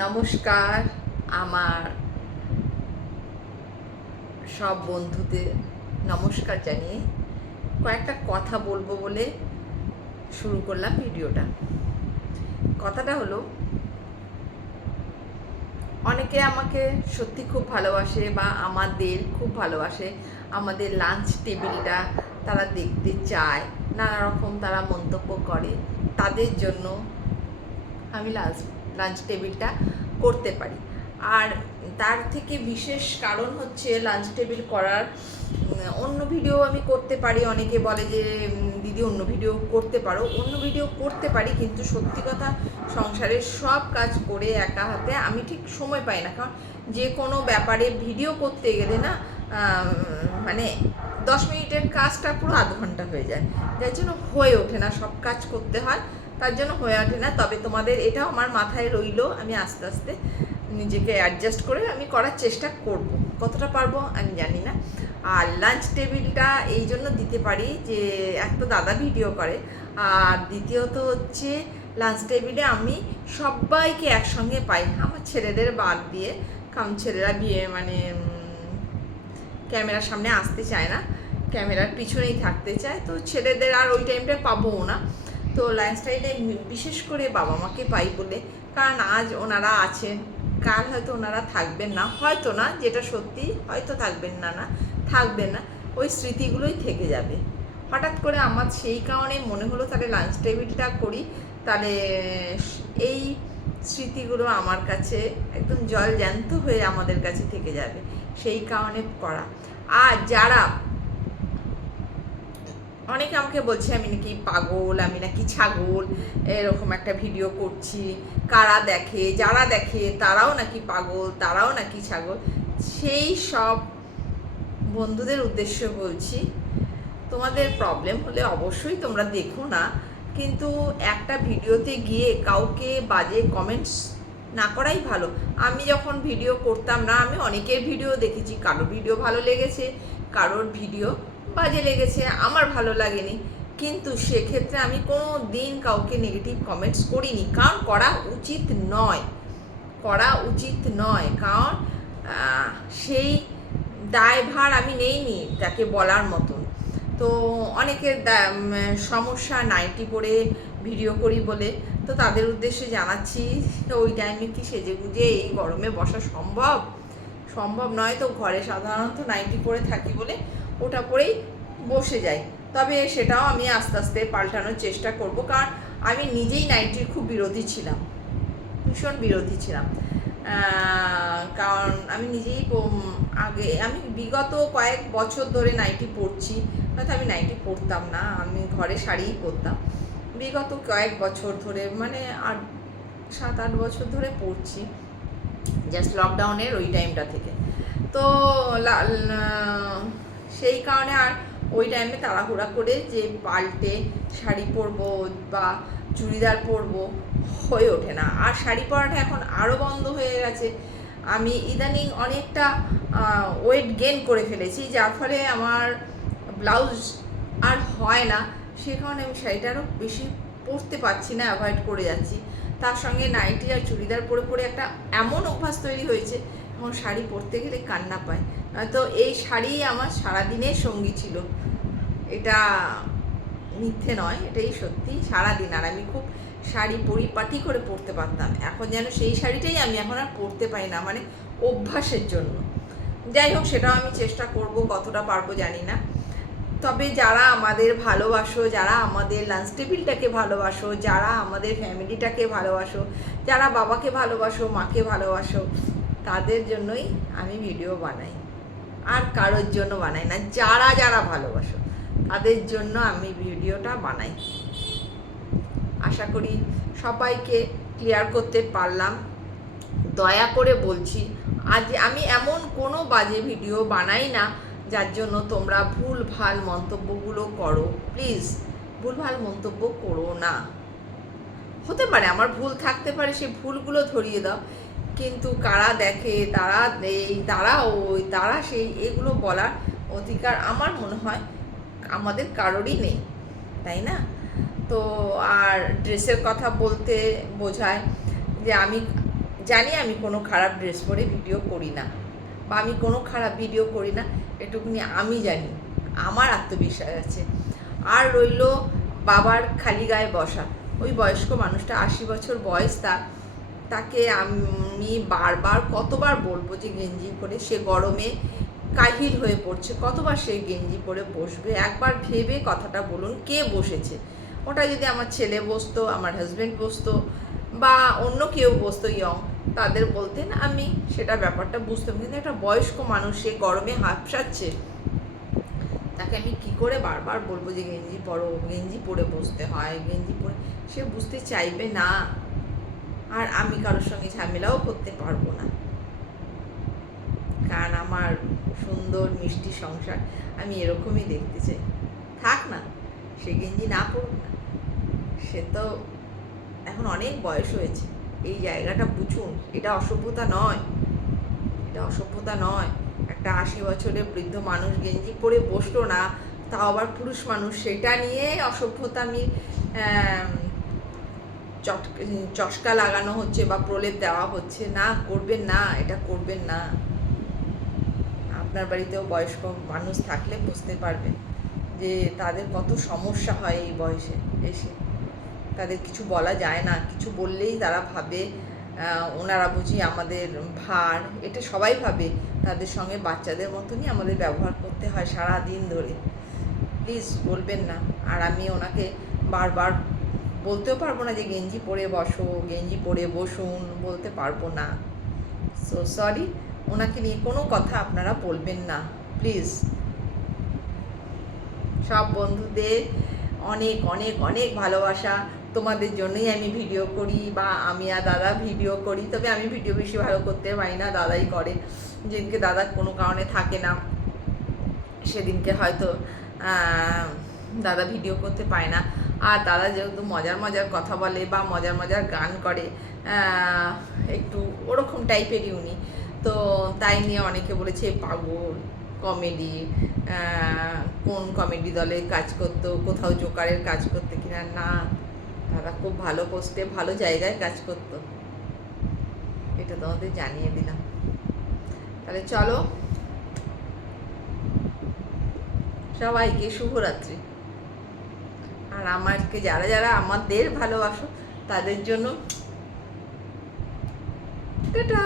নমস্কার আমার সব বন্ধুদের। নমস্কার জানিয়ে কয়েকটা কথা বলব বলে শুরু করলাম ভিডিওটা। কথাটা হলো, অনেকে আমাকে সত্যি খুব ভালোবাসে বা আমাদের খুব ভালোবাসে, আমাদের লাঞ্চ টেবিলটা তারা দেখতে চায়, নানা রকম তারা মন্তব্য করে, তাদের জন্য আমি লাঞ্চ লাঞ্চ টেবিলটা করতে পারি। আর তার থেকে বিশেষ কারণ হচ্ছে লাঞ্চ টেবিল করার অন্য ভিডিও আমি করতে পারি। অনেকে বলে যে দিদি অন্য ভিডিও করতে পারো। অন্য ভিডিও করতে পারি, কিন্তু সত্যি কথা সংসারের সব কাজ করে একা হাতে আমি ঠিক সময় পাই না। কারণ যে কোনো ব্যাপারে ভিডিও করতে গেলে না মানে দশ মিনিটের কাজটা পুরো আধ ঘণ্টা হয়ে যায়। যার জন্য হয়ে ওঠে না, সব কাজ করতে হয়। তার জন্য হয়ে ওঠে না। তবে তোমাদের এটাও আমার মাথায় রইল, আমি আস্তে আস্তে নিজেকে অ্যাডজাস্ট করে আমি করার চেষ্টা করব। কতটা পারব আমি জানি না। আর লাঞ্চ টেবিলটা এই জন্য দিতে পারি যে এক তো দাদা ভিডিও করে। আর দ্বিতীয়ত হচ্ছে লাঞ্চ টেবিলে আমি সবাইকে একসঙ্গে পাই। আমার ছেলেদের বাদ দিয়ে। কারণ ছেলেরা বিয়ে মানে ক্যামেরার সামনে আসতে চায় না। ক্যামেরার পিছনেই থাকতে চায়। তো ছেলেদের আর ওই টাইমটা পাবো না। তো লাইফস্টাইলে বিশেষ করে বাবা মাকে পাই বলে। কারণ আজ ওনারা আছেন। কাল হয়তো ওনারা থাকবেন না। হয়তো না, যেটা সত্যি, হয়তো থাকবেন না না, থাকবেন না। ওই স্মৃতিগুলোই থেকে যাবে। হঠাৎ করে আমার সেই কারণে মনে হলো, তাহলে লাঞ্চ টেবিলটা করি। তাহলে এই স্মৃতিগুলো আমার কাছে একদম জল জ্যান্ত হয়ে আমাদের কাছে থেকে যাবে। সেই কারণে করা। আর যারা অনেকে আমাকে বলছে, আমি নাকি পাগল, আমি নাকি ছাগল। এরকম একটা ভিডিও করছি। কারা দেখে, যারা দেখে, তারাও নাকি পাগল, তারাও নাকি ছাগল। সেই সব বন্ধুদের উদ্দেশ্য বলছি, তোমাদের প্রবলেম হলে অবশ্যই তোমরা দেখো না। কিন্তু একটা ভিডিওতে গিয়ে কাউকে বাজে কমেন্টস না করাই ভালো। আমি যখন ভিডিও করতাম না, আমি অনেকের ভিডিও দেখেছি, কারোর ভিডিও ভালো লেগেছে, কারোর ভিডিও বাজে লেগেছে, আমার ভালো লাগেনি। কিন্তু সেক্ষেত্রে আমি কোনো দিন কাউকে নেগেটিভ কমেন্টস করিনি, কারণ করা উচিত নয়। করা উচিত নয়, কারণ সেই দায়ভার আমি নেইনি তাকে বলার মতন। তো অনেকের সমস্যা নাইটি পরে ভিডিও করি বলে। তো তাদের উদ্দেশ্যে জানাচ্ছি ওই টাইমে কি সেজে গুজে এই গরমে বসা সম্ভব? সম্ভব নয় তো ঘরে সাধারণত নাইটি পরে থাকি বলে ওটা পরেই বসে যাই। তবে সেটাও আমি আস্তে আস্তে পাল্টানোর চেষ্টা করব, কারণ আমি নিজেই নাইটির খুব বিরোধী ছিলাম। ভীষণ বিরোধী ছিলাম। কারণ আমি নিজেই আগে আমি বিগত কয়েক বছর ধরে নাইটি পরছি। হয়তো আমি নাইটি পরতাম না, আমি ঘরে শাড়িই পরতাম। বিগত কয়েক বছর ধরে মানে আট, সাত, আট বছর ধরে পরছি। জাস্ট লকডাউনের ওই টাইমটা থেকে। তো সেই কারণে আর ওই টাইমে তাড়াহুড়া করে যে পাল্টে শাড়ি পরবো বা চুড়িদার পরবো হয়ে ওঠে না। আর শাড়ি পরাটা এখন আরও বন্ধ হয়ে গেছে। আমি ইদানিং অনেকটা ওয়েট গেন করে ফেলেছি, যার ফলে আমার ব্লাউজ আর হয় না। সে কারণে আমি শাড়িটা আরও বেশি পরতে পারছি না অ্যাভয়েড করে যাচ্ছি। তার সঙ্গে নাইটি আর চুড়িদার পরে পরে একটা এমন অভ্যাস তৈরি হয়েছে এখন শাড়ি পরতে গেলে কান্না পায়। তো এই শাড়ি আমার সারাদিনের সঙ্গী ছিল। এটা মিথ্যে নয়, এটাই সত্যি। সারাদিন, আর আমি খুব শাড়ি পরিপাটি করে পরতে পারতাম। এখন যেন সেই শাড়িটাই আমি এখন আর পরতে পারি না মানে অভ্যাসের জন্য। যাই হোক, সেটাও আমি চেষ্টা করব, কতটা পারব জানি না। তবে যারা আমাদের ভালোবাসো, যারা আমাদের লাঞ্চ টেবিলটাকে ভালোবাসো, যারা আমাদের ফ্যামিলিটাকে ভালোবাসো, যারা বাবাকে ভালোবাসো, মাকে ভালোবাসো, তাদের জন্যই আমি ভিডিও বানাই। আর কারোর জন্য বানাই না, যারা যারা ভালোবাসো, তাদের জন্য আমি ভিডিওটা বানাই। আশা করি সবাইকে ক্লিয়ার করতে পারলাম। দয়া করে বলছি, আজ আমি এমন কোনো বাজে ভিডিও বানাই না, যার জন্য তোমরা ভুল ভালো মন্তব্যগুলো করো। প্লিজ ভুল ভালো মন্তব্য করো না। হতে পারে, আমার ভুল থাকতে পারে সেই ভুলগুলো ধরিয়ে দাও। কিন্তু কারা দেখে, তারা এই, তারা ওই, তারা সেই, এগুলো বলার অধিকার আমার মনে হয় আমাদের কারোরই নেই, তাই না? তো আর ড্রেসের কথা বলতে বোঝায় যে আমি জানি আমি কোনো খারাপ ড্রেস পরে ভিডিও করি না বা আমি কোনো খারাপ ভিডিও করি না, এটুকুনি আমি জানি, আমার আত্মবিশ্বাস আছে। আর রইল বাবার খালি গায়ে বসা, ওই বয়স্ক মানুষটা আশি বছর বয়স তার তাকে আমি বারবার, কতবার বলব যে গেঞ্জি পরে সে গরমে কাহিল হয়ে পড়ছে, কতবার সে গেঞ্জি পরে বসবে, একবার ভেবে কথাটা বলুন কে বসেছে। ওটা যদি আমার ছেলে বসতো, আমার হাজব্যান্ড বসতো, বা অন্য কেউ বসতো ইয়ং তাদের বলতেন আমি সেটা ব্যাপারটা বুঝতাম। কিন্তু একটা বয়স্ক মানুষ, সে গরমে হাঁপসাচ্ছে তাকে আমি কি করে বারবার বলব যে গেঞ্জি পরো, গেঞ্জি পরে বসতে হয়, গেঞ্জি পরে, সে বুঝতে চাইবে না। আর আমি কারোর সঙ্গে ঝামেলাও করতে পারব না। কারণ আমার সুন্দর মিষ্টি সংসার, আমি এরকমই দেখতে চাই। থাক না। সে গেঞ্জি না পড়ুক না, সে তো এখন অনেক বয়স হয়েছে। এই জায়গাটা বুঝুন, এটা অসভ্যতা নয়। এটা অসভ্যতা নয়। একটা আশি বছরের বৃদ্ধ মানুষ গেঞ্জি পরে বসল না, তাও আবার পুরুষ মানুষ, সেটা নিয়ে অসভ্যতা আমি চট- লাগানো হচ্ছে বা প্রলেপ দেওয়া হচ্ছে, না, করবেন না, এটা করবেন না। আপনার বাড়িতেও বয়স্ক মানুষ থাকলে বুঝতে পারবেন। যে তাদের কত সমস্যা হয় এই বয়সে এসে। তাদের কিছু বলা যায় না, কিছু বললেই তারা ভাবে ওনারা বুঝি আমাদের ভার, এটা সবাই ভাবে। তাদের সঙ্গে বাচ্চাদের মতনই আমাদের ব্যবহার করতে হয় সারা দিন ধরে। প্লিজ বলবেন না। আর আমি ওনাকে বারবার বলতেও পারব না যে গেঞ্জি পরে বসো, গেঞ্জি পরে বসুন, বলতে পারব না। সো সরি ওনাকে নিয়ে কোনো কথা আপনারা বলবেন না। প্লিজ সব বন্ধুদের অনেক অনেক অনেক ভালোবাসা। তোমাদের জন্যই আমি ভিডিও করি বা আমি আর দাদা ভিডিও করি। তবে আমি ভিডিও বেশি ভালো করতে পারি না, দাদাই করে। যেদিনকে দাদা কোনো কারণে থাকে না, সেদিনকে হয়তো দাদা ভিডিও করতে পায় না। আর দাদা যেহেতু মজার মজার কথা বলে বা মজার মজার গান করে একটু ওরকম টাইপেরই উনি। তো তাই নিয়ে অনেকে বলেছে, পাগল। কমেডি কোন কমেডি দলে কাজ করতো, কোথাও জোকারের কাজ করতে কিনা, না, তারা খুব ভালো পোস্টে ভালো জায়গায় কাজ করতো। এটা তোমাদের জানিয়ে দিলাম। তাহলে চলো। সবাইকে শুভরাত্রি। আর আমাকে যারা যারা আমাদের ভালোবাসো, তাদের জন্য টাটা।